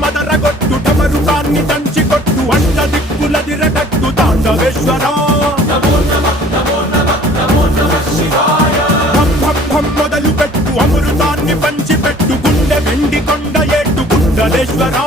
మదరగొట్టు టమరుకాన్ని దంచి కొట్టు అంట దిక్కులదిరగట్టు తాండవేశ్వరా మొదలు పెట్టు అమృతాన్ని పంచిపెట్టు గుండె వెండి కొండ ఏట్టు గుండలేశ్వరా